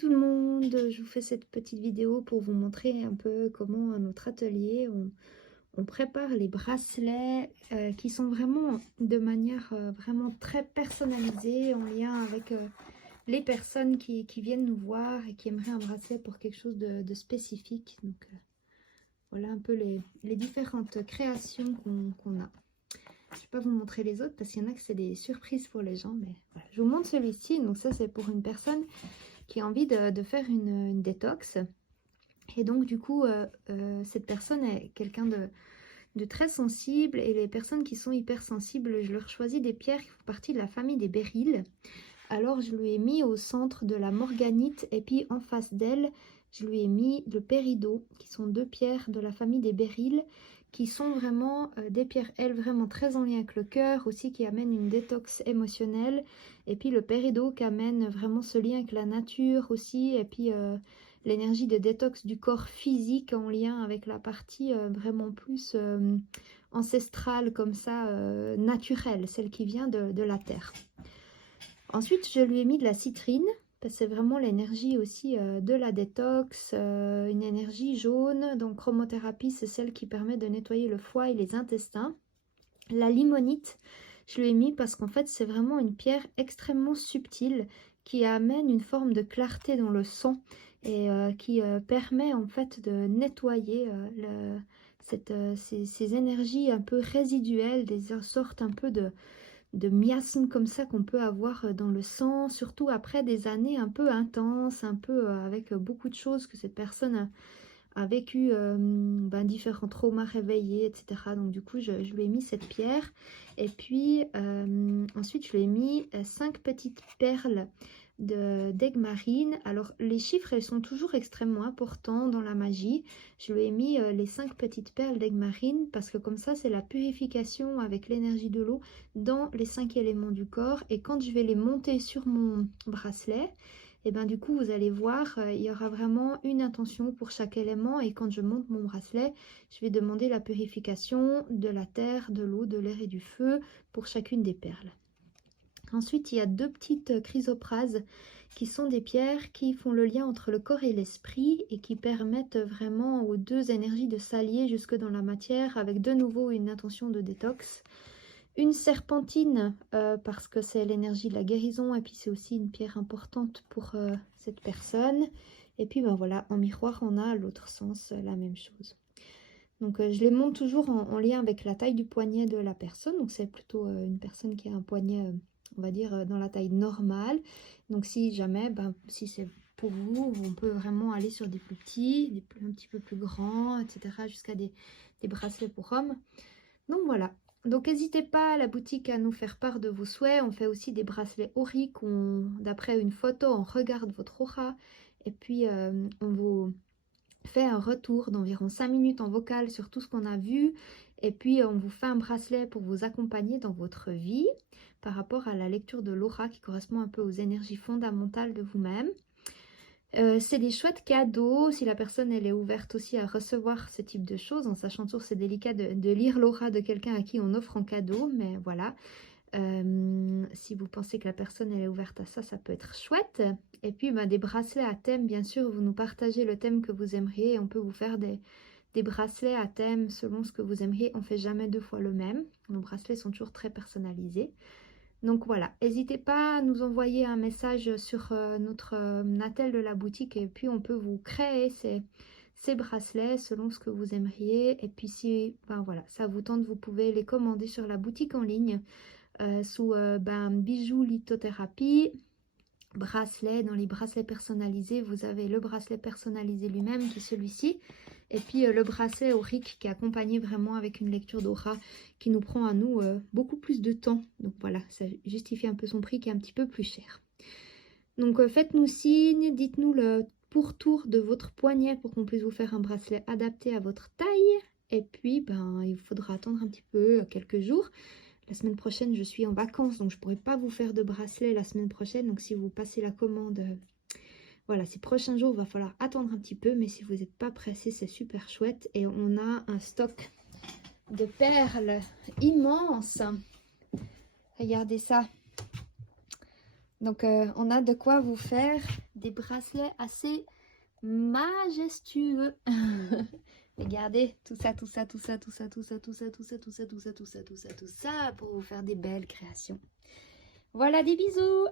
tout le monde, je vous fais cette petite vidéo pour vous montrer un peu comment à notre atelier on prépare les bracelets qui sont vraiment de manière vraiment très personnalisée en lien avec les personnes qui viennent nous voir et qui aimeraient un bracelet pour quelque chose de spécifique. Donc voilà un peu les différentes créations qu'on a. Je ne vais pas vous montrer les autres parce qu'il y en a que c'est des surprises pour les gens, mais voilà. Je vous montre celui-ci. Donc ça c'est pour une personne qui a envie de faire une détox. Et donc du coup, cette personne est quelqu'un de très sensible. Et les personnes qui sont hypersensibles, je leur choisis des pierres qui font partie de la famille des béryls. Alors je lui ai mis au centre de la morganite et puis en face d'elle, je lui ai mis le péridot, qui sont deux pierres de la famille des béryls, qui sont vraiment des pierres, elles, vraiment très en lien avec le cœur, aussi qui amènent une détox émotionnelle. Et puis le péridot qui amène vraiment ce lien avec la nature aussi, et puis l'énergie de détox du corps physique en lien avec la partie vraiment plus ancestrale, comme ça, naturelle, celle qui vient de la terre. Ensuite, je lui ai mis de la citrine, parce que c'est vraiment l'énergie aussi de la détox, une énergie jaune. Donc, chromothérapie, c'est celle qui permet de nettoyer le foie et les intestins. La limonite, je lui ai mis parce qu'en fait, c'est vraiment une pierre extrêmement subtile qui amène une forme de clarté dans le sang et qui permet en fait de nettoyer ces énergies un peu résiduelles, des sortes un peu de miasmes comme ça qu'on peut avoir dans le sang, surtout après des années un peu intenses, un peu avec beaucoup de choses que cette personne a vécu, différents traumas réveillés, etc. Donc du coup, je lui ai mis cette pierre. Et puis ensuite, je lui ai mis 5 petites perles d'aigue marine. Alors les chiffres, elles sont toujours extrêmement importants dans la magie. Je lui ai mis les 5 petites perles d'aigue marine parce que comme ça, c'est la purification avec l'énergie de l'eau dans les 5 éléments du corps. Et quand je vais les monter sur mon bracelet, et bien du coup vous allez voir, il y aura vraiment une intention pour chaque élément. Et quand je monte mon bracelet, je vais demander la purification de la terre, de l'eau, de l'air et du feu pour chacune des perles. Ensuite, il y a 2 petites chrysoprases qui sont des pierres qui font le lien entre le corps et l'esprit et qui permettent vraiment aux 2 énergies de s'allier jusque dans la matière avec de nouveau une intention de détox. Une serpentine parce que c'est l'énergie de la guérison et puis c'est aussi une pierre importante pour cette personne. Et puis ben voilà, en miroir on a à l'autre sens la même chose. Donc je les monte toujours en lien avec la taille du poignet de la personne. Donc c'est plutôt une personne qui a un poignet, on va dire, dans la taille normale. Donc si jamais, si c'est pour vous, on peut vraiment aller sur des plus petits, un petit peu plus grands, etc. jusqu'à des bracelets pour hommes. Donc voilà. Donc n'hésitez pas à la boutique à nous faire part de vos souhaits. On fait aussi des bracelets auriques. D'après une photo, on regarde votre aura. Et puis on vous fait un retour d'environ 5 minutes en vocal sur tout ce qu'on a vu. Et puis on vous fait un bracelet pour vous accompagner dans votre vie par rapport à la lecture de l'aura qui correspond un peu aux énergies fondamentales de vous-même. C'est des chouettes cadeaux si la personne elle est ouverte aussi à recevoir ce type de choses, en sachant toujours c'est délicat de lire l'aura de quelqu'un à qui on offre en cadeau, mais voilà. Si vous pensez que la personne elle est ouverte à ça, ça peut être chouette. Et puis des bracelets à thème, bien sûr, vous nous partagez le thème que vous aimeriez et on peut vous faire des bracelets à thème selon ce que vous aimeriez. On fait jamais 2 fois le même. Nos bracelets sont toujours très personnalisés. Donc voilà, n'hésitez pas à nous envoyer un message sur notre attel de la boutique et puis on peut vous créer ces bracelets selon ce que vous aimeriez. Et puis si voilà, ça vous tente, vous pouvez les commander sur la boutique en ligne sous bijoux lithothérapie, bracelet. Dans les bracelets personnalisés, vous avez le bracelet personnalisé lui-même qui est celui-ci. Et puis le bracelet aurique qui est accompagné vraiment avec une lecture d'aura qui nous prend à nous beaucoup plus de temps. Donc voilà, ça justifie un peu son prix qui est un petit peu plus cher. Donc faites-nous signe, dites-nous le pourtour de votre poignet pour qu'on puisse vous faire un bracelet adapté à votre taille. Et puis il faudra attendre un petit peu, quelques jours. La semaine prochaine, je suis en vacances, donc je ne pourrai pas vous faire de bracelet la semaine prochaine. Donc si vous passez la commande, voilà, ces prochains jours, il va falloir attendre un petit peu. Mais si vous n'êtes pas pressé, c'est super chouette. Et on a un stock de perles immense. Regardez ça. Donc, on a de quoi vous faire des bracelets assez majestueux. Regardez, tout ça, tout ça, tout ça, tout ça, tout ça, tout ça, tout ça, tout ça, tout ça, tout ça, tout ça, tout ça, pour vous faire des belles créations. Voilà, des bisous!